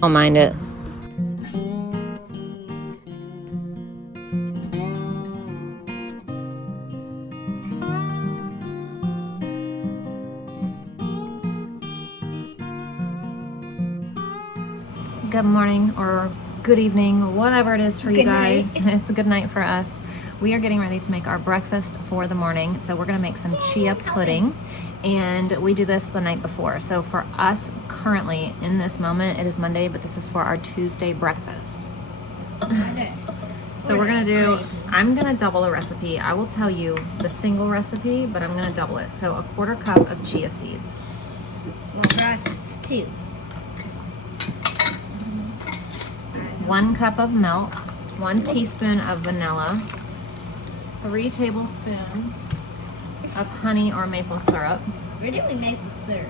Don't mind it. Good morning or good evening, whatever it is for you guys. It's a good night for us. We are getting ready to make our breakfast for the morning. So we're gonna make some chia pudding, and we do this the night before. So for us currently in this moment, it is Monday, but this is for our Tuesday breakfast. So we're gonna do, I'm gonna double a recipe. I will tell you the single recipe, but I'm gonna double it. So a 1/4 cup of chia seeds. Well, for us it's 2. 1 cup of milk, 1 teaspoon of vanilla, 3 tablespoons of honey or maple syrup. Where do we maple syrup?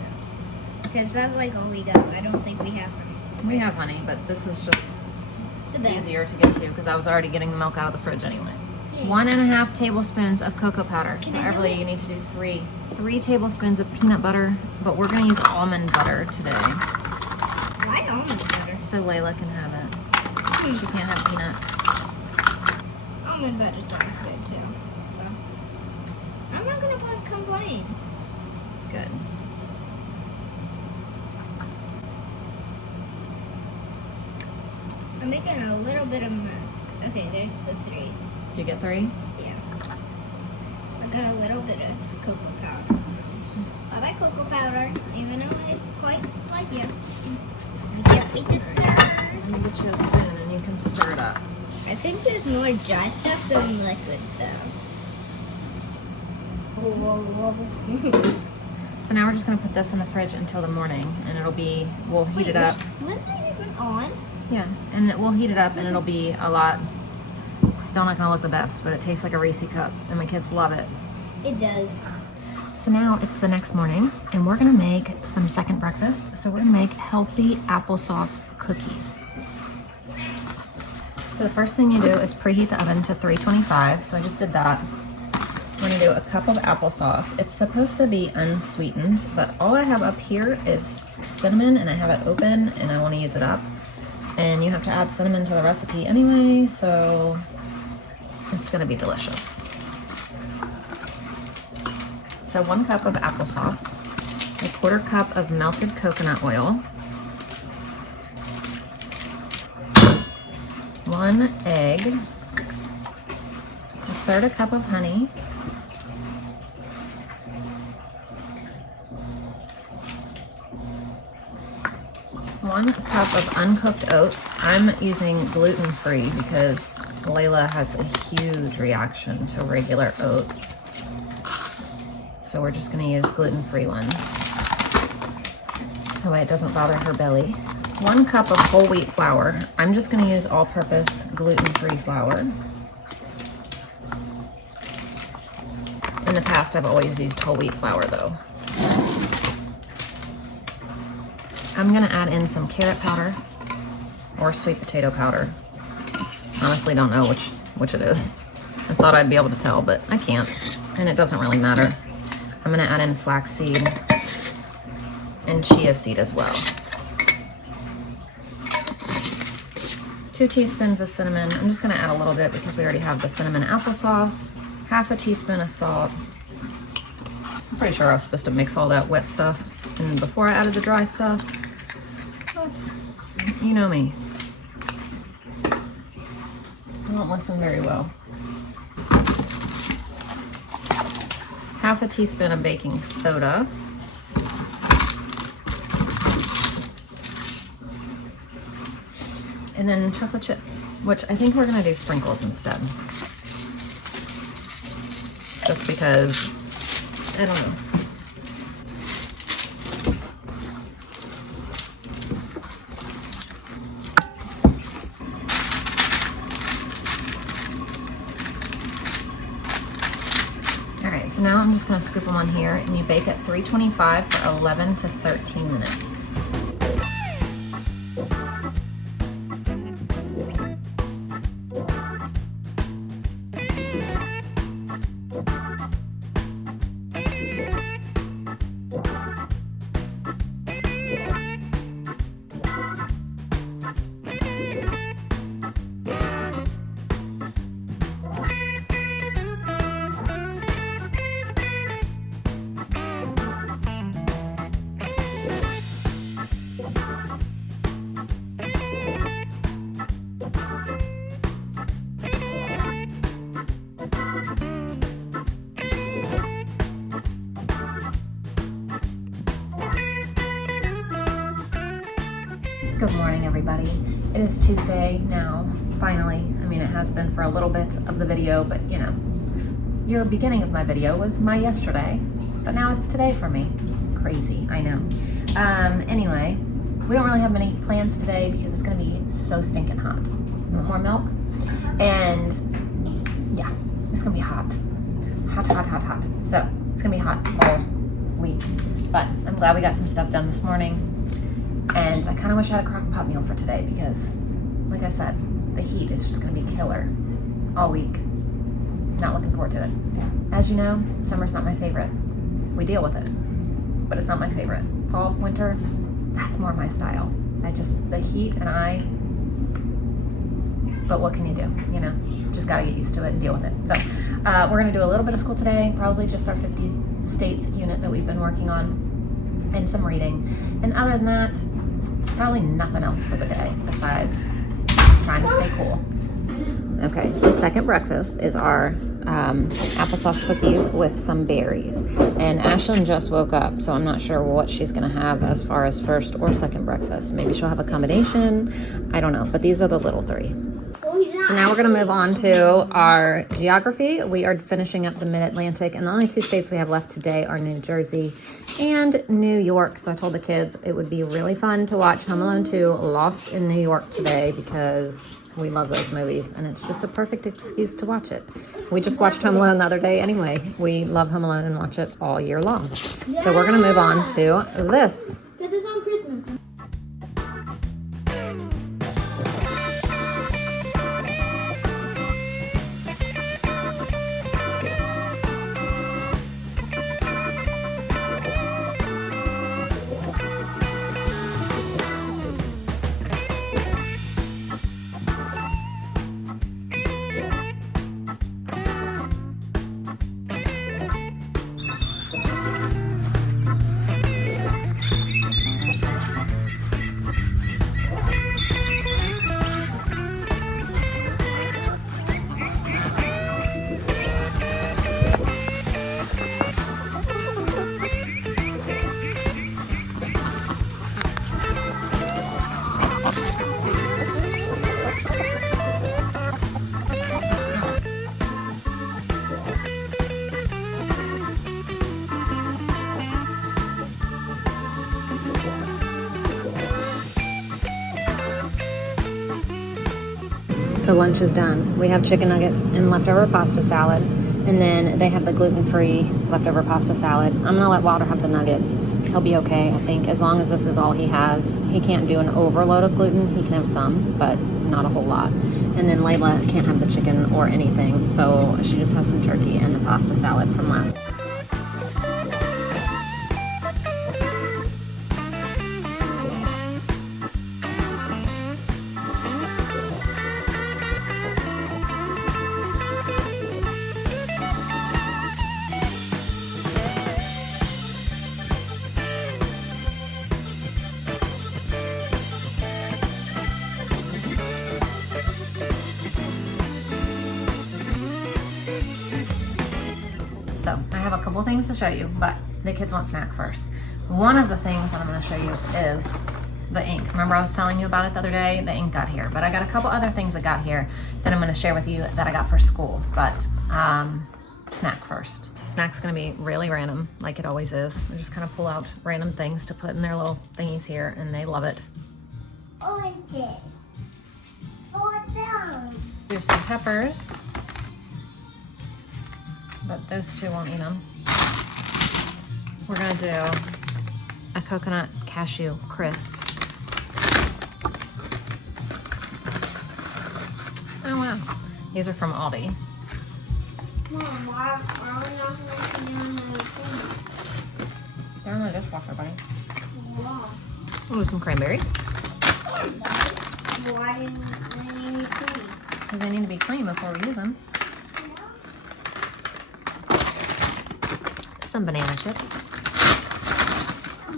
Because that's like all we got. I don't think we have honey. We have honey, but this is just The best. easier to get to because I was already getting the milk out of the fridge anyway. Yeah. 1.5 tablespoons of cocoa powder. Can So I do Everly, it? you need to do 3. 3 tablespoons of peanut butter, but we're gonna use almond butter today, Why almond butter? so Layla can have it. She can't have peanuts. Almond butter sounds good too. So I'm not gonna complain. Good. I'm making a little bit of mess. Okay, there's the 3. Did you get 3? Yeah. I got a little bit of cocoa powder. I like cocoa powder, even though I quite like it. You can't beat the stir. Let me get you a spoon and you can stir it up. I think there's more dry stuff than liquid though. So now we're just gonna put this in the fridge until the morning, and it'll be, we'll heat it up. Wasn't that even on? Yeah, and we'll heat it up and it'll be a lot, still not gonna look the best, but it tastes like a Reese cup and my kids love it. It does. So now it's the next morning and we're gonna make some second breakfast. So we're gonna make healthy applesauce cookies. So the first thing you do is preheat the oven to 325. So I just did that. We're gonna do a cup of applesauce. It's supposed to be unsweetened, but all I have up here is cinnamon and I have it open and I wanna use it up. And you have to add cinnamon to the recipe anyway, so it's gonna be delicious. So 1 cup of applesauce, a 1/4 cup of melted coconut oil, 1 egg, 1/3 cup of honey, 1 cup of uncooked oats. I'm using gluten-free because Layla has a huge reaction to regular oats. So we're just gonna use gluten-free ones. That way it doesn't bother her belly. 1 cup of whole wheat flour. I'm just gonna use all-purpose gluten-free flour. In the past, I've always used whole wheat flour though. I'm gonna add in some carrot powder or sweet potato powder. Honestly, don't know which it is. I thought I'd be able to tell, but I can't, and it doesn't really matter. I'm gonna add in flaxseed and chia seed as well. 2 teaspoons of cinnamon. I'm just gonna add a little bit because we already have the cinnamon applesauce. 1/2 teaspoon of salt. I'm pretty sure I was supposed to mix all that wet stuff and before I added the dry stuff. But you know me. I don't listen very well. 1/2 teaspoon of baking soda. And then chocolate chips, which I think we're gonna do sprinkles instead. Just because, I don't know. All right, so now I'm just gonna scoop them on here and you bake at 325 for 11 to 13 minutes. Good morning, everybody. It is Tuesday now, finally. I mean, it has been for a little bit of the video, but you know, your beginning of my video was my yesterday, but now it's today for me. Crazy, I know. Anyway, we don't really have many plans today because it's gonna be so stinking hot. You want more milk? And yeah, it's gonna be hot. Hot, hot, hot, hot. So it's gonna be hot all week, but I'm glad we got some stuff done this morning. And I kind of wish I had a crock pot meal for today because, like I said, the heat is just going to be killer all week. Not looking forward to it. As you know, summer's not my favorite. We deal with it, but it's not my favorite. Fall, winter, that's more my style. The heat and but what can you do? You know, just got to get used to it and deal with it. So we're going to do a little bit of school today, probably just our 50 states unit that we've been working on and some reading. And other than that, probably nothing else for the day besides trying to stay cool. Okay, so second breakfast is our applesauce cookies with some berries. And Ashlyn just woke up, so I'm not sure what she's gonna have as far as first or second breakfast. Maybe she'll have a combination, I don't know, but these are the little three. So now we're gonna move on to our geography. We are finishing up the Mid-Atlantic, and the only two states we have left today are New Jersey and New York. So I told the kids it would be really fun to watch Home Alone 2 Lost in New York today because we love those movies and it's just a perfect excuse to watch it. We just watched Home Alone the other day anyway. We love Home Alone and watch it all year long. So we're gonna move on to this. Because it's on Christmas. So lunch is done. We have chicken nuggets and leftover pasta salad, and then they have the gluten-free leftover pasta salad. I'm gonna let Walter have the nuggets. He'll be okay, I think, as long as this is all he has. He can't do an overload of gluten. He can have some, but not a whole lot. And then Layla can't have the chicken or anything, so she just has some turkey and the pasta salad from last. So I have a couple things to show you, but the kids want snack first. One of the things that I'm gonna show you is the ink. Remember I was telling you about it the other day? The ink got here, but I got a couple other things that got here that I'm gonna share with you that I got for school, but snack first. So snack's gonna be really random, like it always is. I just kind of pull out random things to put in their little thingies here, and they love it. Oranges. 4 pounds. Here's some peppers, but those two won't eat them. We're gonna do a coconut cashew crisp. Oh wow, these are from Aldi. Mom, why are we not going to do the thing? They're in the dishwasher, buddy. Wow. We'll do some cranberries. Why didn't they need cream? Because they need to be clean before we use them. Some banana chips.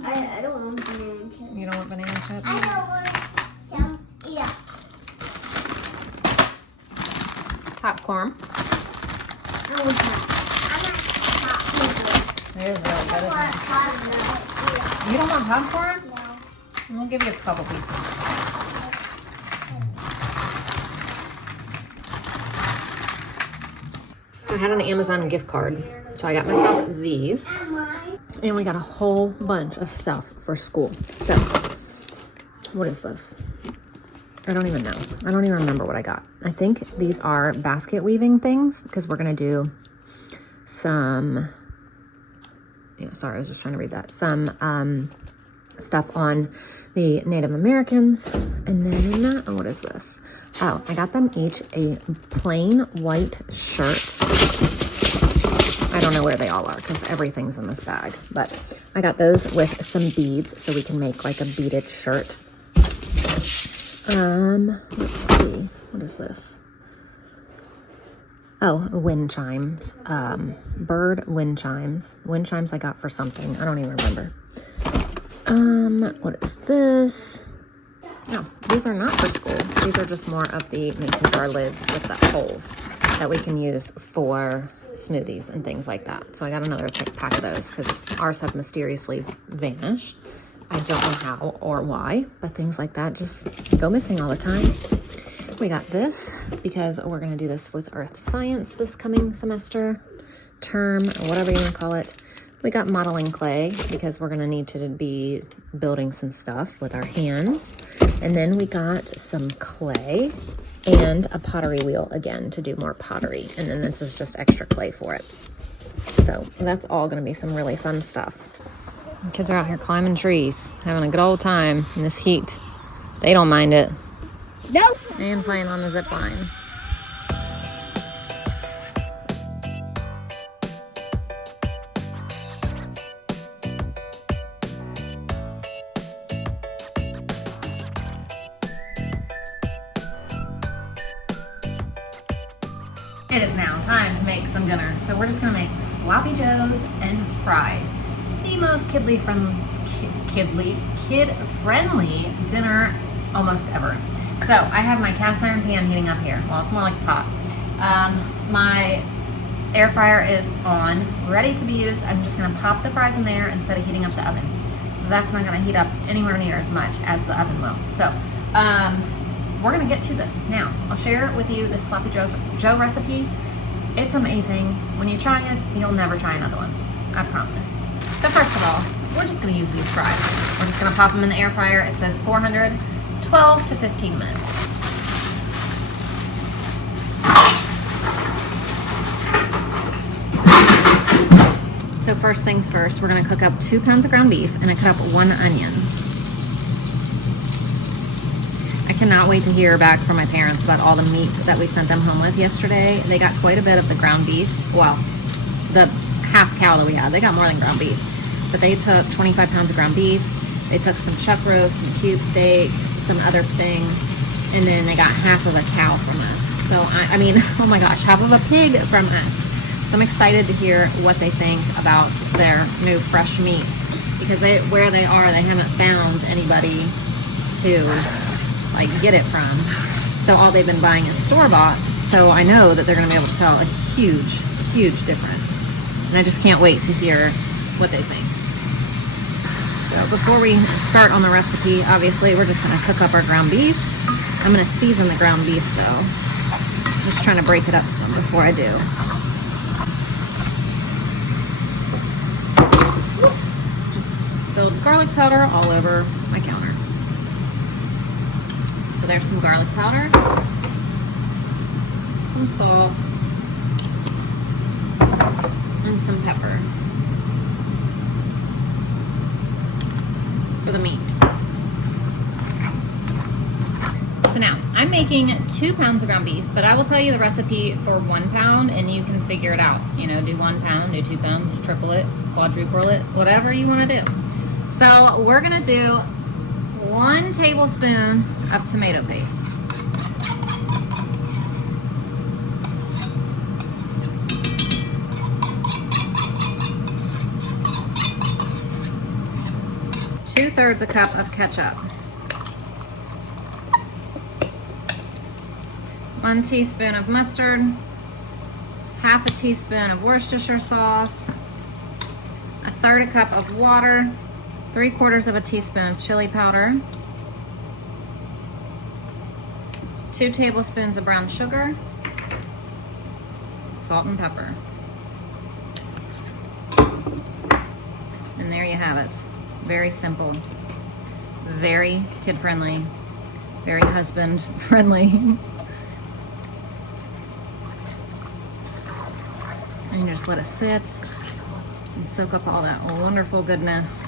I don't want banana chips. You don't want banana chips? I don't want some. Yeah. Popcorn. I want popcorn. There's really good. I want popcorn. You don't want popcorn? No. And we'll give you a couple pieces. So I had an Amazon gift card. So I got myself these. And we got a whole bunch of stuff for school. So, what is this? I don't even know. I don't even remember what I got. I think these are basket weaving things because we're going to do some, yeah, sorry, I was just trying to read that. Some stuff on the Native Americans. And then, what is this? Oh, I got them each a plain white shirt. I don't know where they all are because everything's in this bag. But I got those with some beads so we can make like a beaded shirt. Let's see. What is this? Oh, wind chimes. Bird wind chimes. Wind chimes I got for something. I don't even remember. What is this? No, these are not for school. These are just more of the mason jar lids with the holes that we can use for smoothies and things like that. So I got another pack of those because ours have mysteriously vanished. I don't know how or why, but things like that just go missing all the time. We got this because we're going to do this with Earth Science this coming semester, term, or whatever you want to call it. We got modeling clay because we're going to need to be building some stuff with our hands. And then we got some clay and a pottery wheel again to do more pottery. And then this is just extra clay for it. So that's all going to be some really fun stuff. The kids are out here climbing trees, having a good old time in this heat. They don't mind it. Nope. And playing on the zip line. It is now time to make some dinner. So we're just gonna make sloppy joes and fries. The most kid-friendly dinner almost ever. So I have my cast iron pan heating up here. Well, it's more like a pot. My air fryer is on, ready to be used. I'm just gonna pop the fries in there instead of heating up the oven. That's not gonna heat up anywhere near as much as the oven will. So, we're gonna get to this. Now, I'll share with you this sloppy joe recipe. It's amazing. When you try it, you'll never try another one. I promise. So first of all, we're just gonna use these fries. We're just gonna pop them in the air fryer. It says 400, 12 to 15 minutes. So first things first, we're gonna cook up 2 pounds of ground beef and I cut up 1 onion. I cannot wait to hear back from my parents about all the meat that we sent them home with yesterday. They got quite a bit of the ground beef. Well, the half cow that we had, they got more than ground beef. But they took 25 pounds of ground beef. They took some chuck roast, some cube steak, some other things, and then they got half of a cow from us. So, I mean, oh my gosh, half of a pig from us. So I'm excited to hear what they think about their new fresh meat. Because where they are, they haven't found anybody to like get it from. So all they've been buying is store-bought. So I know that they're gonna be able to tell a huge, huge difference. And I just can't wait to hear what they think. So before we start on the recipe, obviously we're just gonna cook up our ground beef. I'm gonna season the ground beef though. I'm just trying to break it up some before I do. Oops, just spilled garlic powder all over my counter. So there's some garlic powder, some salt, and some pepper for the meat. So now, I'm making 2 pounds of ground beef, but I will tell you the recipe for 1 pound and you can figure it out. You know, do 1 pound, do 2 pounds, triple it, quadruple it, whatever you want to do. So we're gonna do 1 tablespoon of tomato paste. Two-thirds a cup of ketchup. 1 teaspoon of mustard. Half a teaspoon of Worcestershire sauce. 1/3 cup of water. 3/4 of a teaspoon of chili powder, 2 tablespoons of brown sugar, salt and pepper. And there you have it. Very simple, very kid-friendly, very husband-friendly. And you just let it sit and soak up all that wonderful goodness.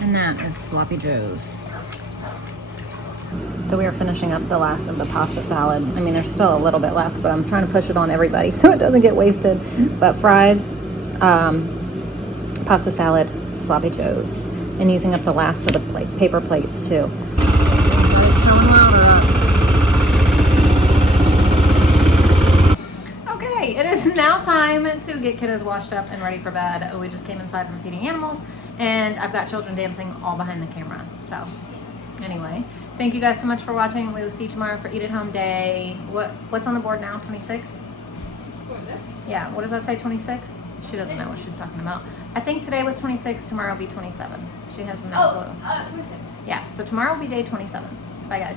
And that is Sloppy Joe's. So we are finishing up the last of the pasta salad. I mean, there's still a little bit left, but I'm trying to push it on everybody so it doesn't get wasted. But fries, pasta salad, Sloppy Joe's, and using up the last of the paper plates too. Okay, it is now time to get kiddos washed up and ready for bed. We just came inside from feeding animals, and I've got children dancing all behind the camera. So anyway, thank you guys so much for watching. We will see you tomorrow for Eat at Home Day. What's on the board now? 26? Yeah, what does that say, 26? She doesn't know what she's talking about. I think today was 26, tomorrow will be 27. She has no clue. 26. Yeah, so tomorrow will be day 27. Bye guys.